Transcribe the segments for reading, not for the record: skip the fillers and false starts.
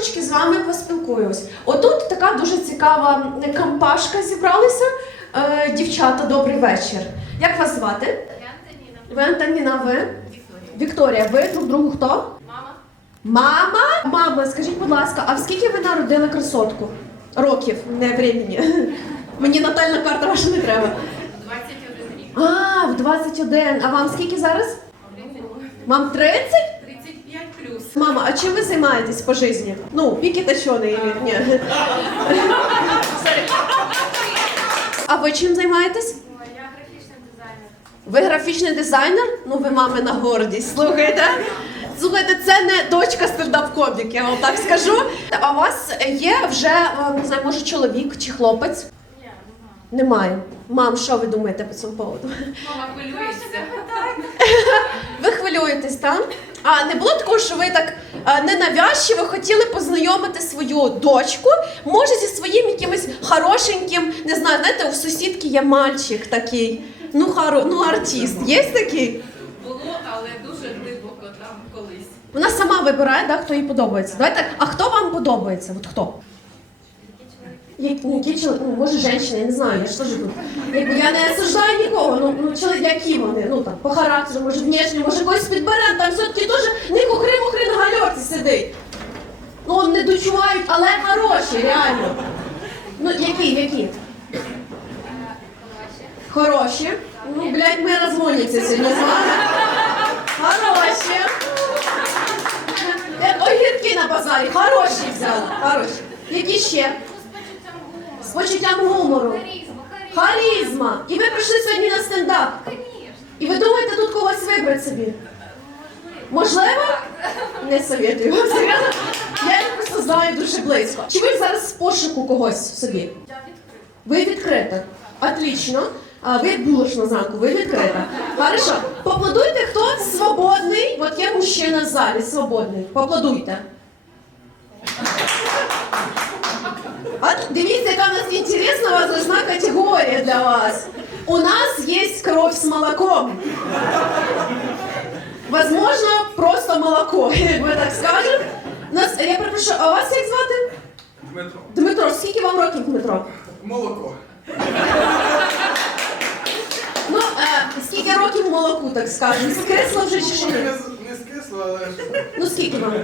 трошечки з вами поспілкуюсь. Отут така дуже цікава компашка зібралася. Дівчата, добрий вечір. Як вас звати? Ви Антоніна, ви? Вікторія, ви друг другу хто? Мама. Мама? Мама, скажіть, будь ласка, а в скільки ви народили красотку? Років, не времени. Мені натальна карта ваша не треба. 21 рік. А, в 21. А вам скільки зараз? 30. Вам 30? 35 плюс. Мама, а чим ви займаєтесь по житті? Ну, піки точеные. Ні. Sorry. А ви чим займаєтесь? Я графічний дизайнер. Ви графічний дизайнер? Ну, ви мамина гордість. Слухайте. Слухайте, це не дочка стендап-комік, я вам так скажу. А у вас є вже, не знаю, може чоловік чи хлопець? Ні, Немає. Мам, що ви думаєте по цьому поводу? мама хвилюється. Ви хвилюєтесь, так? А не було такого, що ви так ненавязчиво хотіли познайомити свою дочку, може зі своїм якимось хорошеньким, не знаю, знаєте, у сусідки є мальчик такий, ну артист, є такий? Було, але дуже глибоко там колись. Вона сама вибирає, да, хто їй подобається. Давайте, а хто вам подобається? От хто? Які чоловіки? Ну, може, жінки, я не знаю, я ж теж тут. Якби я не осуждаю нікого, які вони, там, по характеру, може, внешне, може, когось підберемо, там все-таки теж не кухри-мухри на гальорці сидить. Ну, не дочувають, але хороші, реально. Ну, які? Хороші. Ну, блядь, ми розгоняться сьогодні з вами. Хороші. Як огірки на базарі, хороші взяли, хороші. Які ще? З почуттям гумору. Харизма. І ви прийшли сьогодні на стендап. І ви думаєте тут когось вибрати собі? Можливо? Не советую вам. Серйозно? Я їх просто знаю дуже близько. Чи ви зараз в пошуку когось собі? Я відкрита. Ви відкрита. Отлично. А ви булочна зранку, ви відкрита. Хорошо. Поаплодуйте, хто свободний. От є мужчина в залі, свободний. Поаплодуйте. От дивіться, яка в нас інтересна возрастна категорія для вас. У нас є кров з молоком. Возможно, просто молоко, як ми так скажемо. Я перепрошую, а вас як звати? Дмитро. Дмитро, скільки вам років, Дмитро? Молоко. Ну, скільки років молоку, так скажемо? Скисло вже чи що? Не скисло, але ж Ну, скільки вам?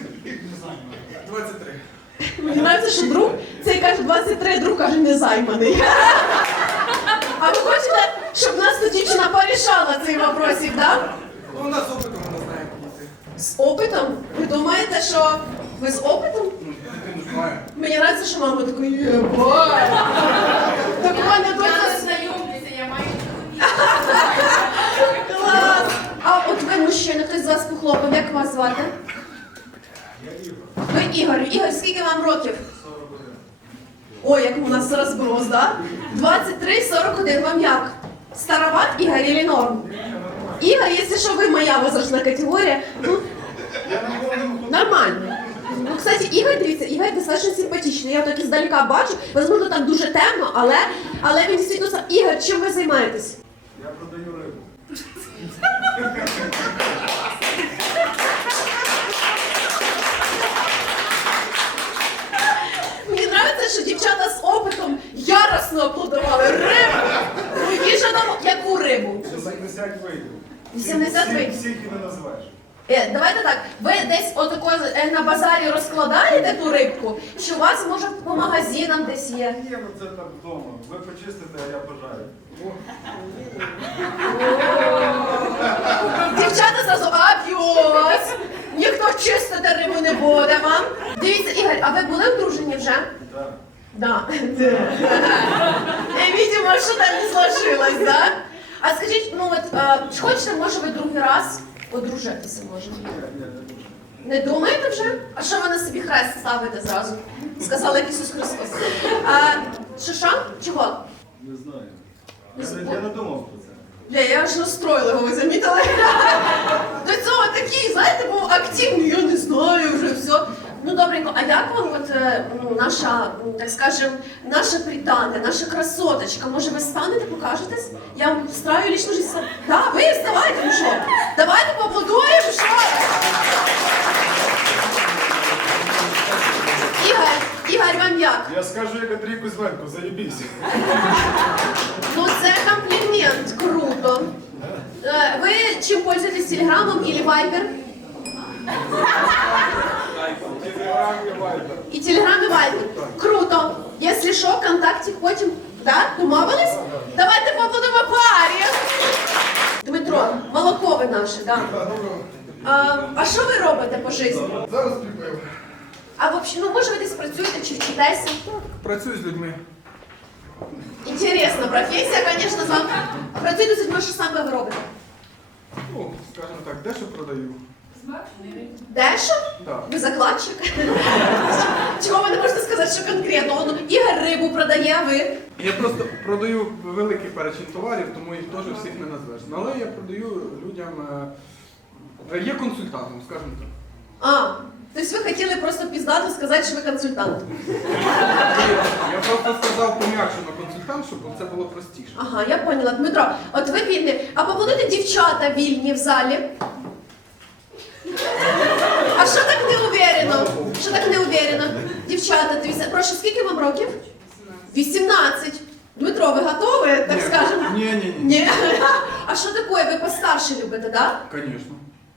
23. Мені подобається, що друг, цей каже 23, друг каже незайманий. А ви хочете, щоб нас тут дівчина порішала цей вопросик, так? Ну, у нас з опитом вона знає діти. З опитом? Ви думаєте, що ви з опитом? Ну, дитину ж має. Мені подобається, що мама така, єбать. Так у мене Я дочка... не знайомлюся, я маю чоловіка. Клас! А от ви мужчина, хтось з вас похлопав, як вас звати? Ви Ігор. Ігор, скільки вам років? 41. Ой, як у нас розброс, да? 23-41, вам як? Староват Ігор или норм? Ігор, якщо що, ви моя возрастна категорія, ну, нормально. Ну, кстати, Ігор, дивіться, Ігор достатньо симпатичний. Я так іздалека бачу, можливо, там дуже темно, але він дійсно... Ігор, чим ви займаєтесь? Я продаю рибу. Мені подобається, що дівчата з опитом яростно аплодували рибу. Ну, їжа нам яку рибу? 80 видів. 80 видів? Всіх і не називаєш. Давайте так, ви десь отако на базарі розкладаєте ту рибку, чи у вас, може, по магазинам десь є? Ні, ну це так вдома. Ви почистите, а я пожарю. Дівчата зразу об'юз! Ніхто чистити рибу не буде вам. Дивіться, Ігор, а ви були одружені вже? Так. Да. Видимо, що там не сложилось, да? А скажіть, ну от, чи хочете, може, ви другий раз одружитися, може? Не думаєте вже? А що ви на собі хрест ставите зразу? Сказали Ісус Христос. Що? Чого? Не знаю. Я не думав про це. Бля, я аж настроїла його, ви замітили? До цього такий, знаєте, був активний, я не знаю вже все. Ну, добренько, а як вам от наша, так скажем, наша притане, наша красоточка? Може, ви станете, покажетесь? Я вам встраю лічну життя. Да, ви вставайте, ну що? Давайте поаплодуємо, що? скажу, як Андрій Кузьменко, заєбісь. Ну це комплімент, круто. Ви чим пользуєтесь, телеграмом или вайбер? Телеграм і Вайбер. І телеграм, і вайбер. Круто. Якщо що, контактик потім, так? Домовились? Давайте побудемо парі. Дмитро, молоко ви наше, так? А що ви робите по житті? Зараз припив. А взагалі, ну може ви десь працюєте чи вчитеся? Працюю з людьми. Інтересна професія, звісно, з вами. Працюєте з людьми, що саме ви робите? Ну, скажімо так, дещо продаю. Дешо? Так. Ви закладчик? Чого ви не можете сказати, що конкретно? Ну, Ігор рибу продає, а ви? Я просто продаю великий перечень товарів, тому їх теж всіх не назвеш. Але я продаю людям, є консультантом, скажімо так. А, тобто ви хотіли просто піздато сказати, що ви консультант. Я просто сказав пом'якшено консультант, щоб це було простіше. Ага, я поняла. Дмитро, от ви вільні. А побудете дівчата вільні в залі? А що так не уверено? Що так не уверено? Дівчата, дивіться, прошу, скільки вам років? 18. Дмитро, ви готові, так скажемо? Ні. Ні. А що таке? Ви постарше любите, так? Звісно.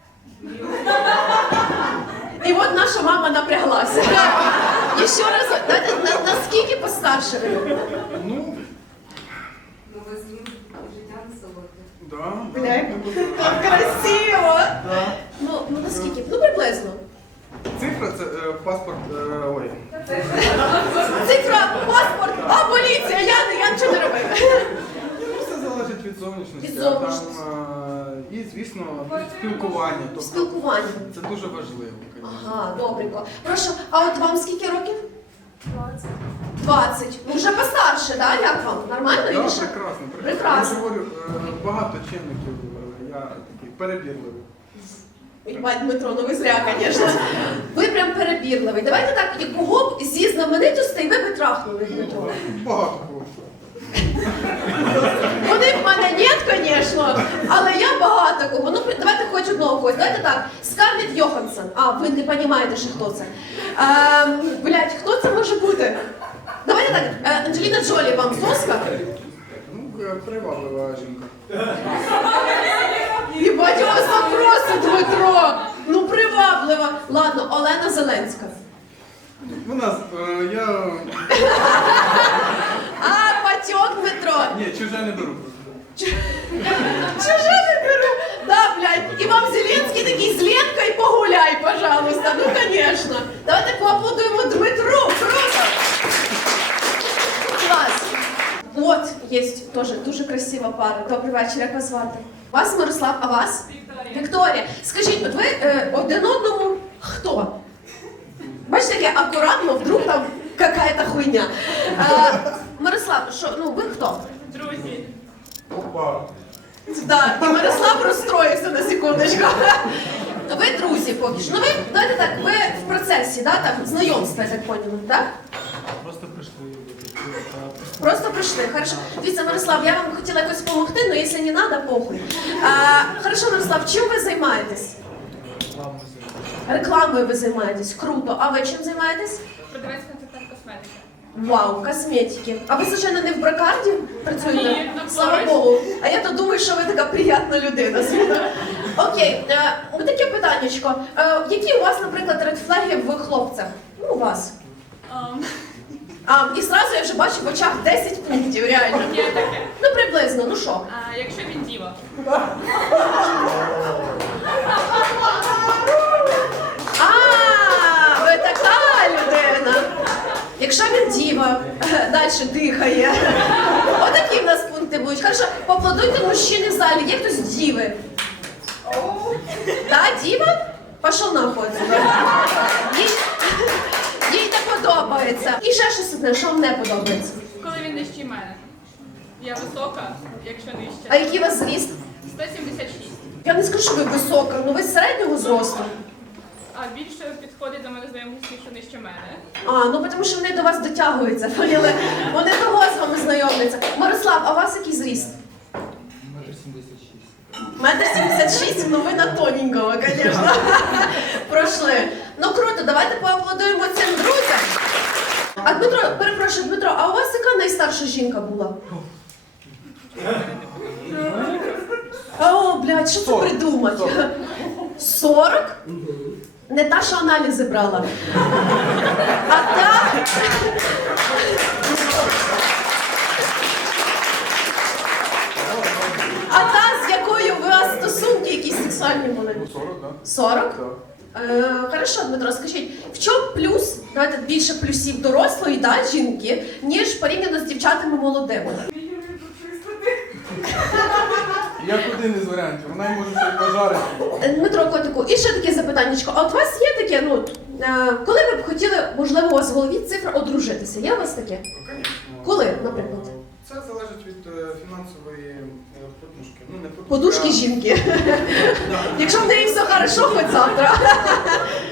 І от наша мама напряглася. І ще раз, дайте, наскільки постарше ви любите? Ну, Ну, ви з ним життя насолоди. да. Бля, як красиво! Ну наскільки? Ну приблизно. Цифра це паспорт, ой. Цифра, паспорт, а поліція, я нічого не робив. Ну, все залежить від зовнішності. Від а зовнішності. Там, і, звісно, від спілкування. Тобто, Спілкування. це дуже важливо, звісно. Ага, добренько. Прошу, а от вам скільки років? 20. Ну вже постарше, так? Як вам? Нормально? Так, Или що? прекрасно. Прекрасно. Я ж говорю, багато чинників, я такий перебірливий. Ебать, Дмитро, ну ви зря, звісно. Ви прям перебірливий. Давайте так, і кого б зі знаменитостей ви би трахнули, Дмитро? Багато кого. Вони в мене нет, звісно, але я багато кого. Ну, давайте хоч одного когось. Давайте так, Скарлетт Йоханссон. А, ви не розумієте, що хто це. Блять, хто це може бути? Давайте так, Анджеліна Джолі вам соска? Ну, приваблива жінка. Єбать, у вас вопроси, Дмитро! Ну, приваблива. Ладно, Олена Зеленська. Вона, я... А, патьок, Дмитро. Ні, чуже не беру. Чуже не беру. Да, блядь. І вам Зеленський такий з Ленкою погуляй, пожалуйста. Ну, конечно. Давайте поаплодуємо Дмитру. Круто. Клас. От, є теж дуже красива пара. Добрий вечір, як вас звати? Вас Мирослав, а вас? Вікторія. Вікторія. Скажіть, от ви один одному хто? Бачите, таке акуратно, вдруг там какая-то хуйня. Мирослав, що, ну ви хто? Друзі. Опа. Так, і Мирослав розстроївся на секундочку. Ви друзі поки що. Ну ви, давайте так, ви в процесі, да, так, знайомства, я так поняла, так? Просто прийшли. Просто прийшли. Хорошо. Дивіться, Мирослав, я вам хотіла якось допомогти, але якщо не треба, похуй. Хорошо, Мирослав, чим ви займаєтесь? Рекламою ви займаєтесь. Круто. А ви чим займаєтесь? Продавець концертів косметики. Вау, косметики. А ви, звичайно, не в бракарді працюєте? Ні, на Слава Флоресі. Богу. А я то думаю, що ви така приятна людина. Окей, таке питаннячко. Які у вас, наприклад, редфлеги в хлопцях? Ну, у вас. І зразу я вже бачу в очах 10 пунктів, реально. Є таке. Ну, приблизно, ну що? Якщо він діва. Ви така людина. Якщо він діва, далі дихає. Отакі в нас пункти будуть. Хорошо, поаплодуйте мужчини в залі. Є хтось діви? Так, діва? Пішов нахуй. Їй не подобається. І ще щось одне, що вам не подобається. Коли він нижчий мене. Я висока, якщо А нижче. який у вас зріст? 176. Я не скажу, що ви висока, ну ви середнього зросту. А більше підходить до мене знайомості, що нижче мене. Ну тому що вони до вас дотягуються, поняли? Вони того з вами знайомляться. Мирослав, а у вас який зріст? 1,76 м? Ну ви на тоненького, звісно. Пройшли. Ну круто, давайте поаплодуємо цим друзям. А Дмитро, перепрошую, Дмитро, а у вас яка найстарша жінка була? О, блядь, що це 40. придумати? 40? Не та, що аналізи брала. А та... А та, з якою у вас стосунки якісь сексуальні були? 40, да? 40? Так. Хорошо, Дмитро, скажіть, в чому плюс, давайте більше плюсів дорослої, да, жінки, ніж порівняно з дівчатами молодими? Як один із варіантів, вона й може щось пожарити. Дмитро Котику, і ще таке запитаннячко. А от у вас є таке, ну, коли ви б хотіли, можливо, у вас в голові цифра одружитися? Є у вас таке? Звісно. Коли, наприклад? Це залежить від фінансової подушки. Ну, не подушки, Подушки а- жінки. Да. Якщо в неї все хорошо, хоч завтра.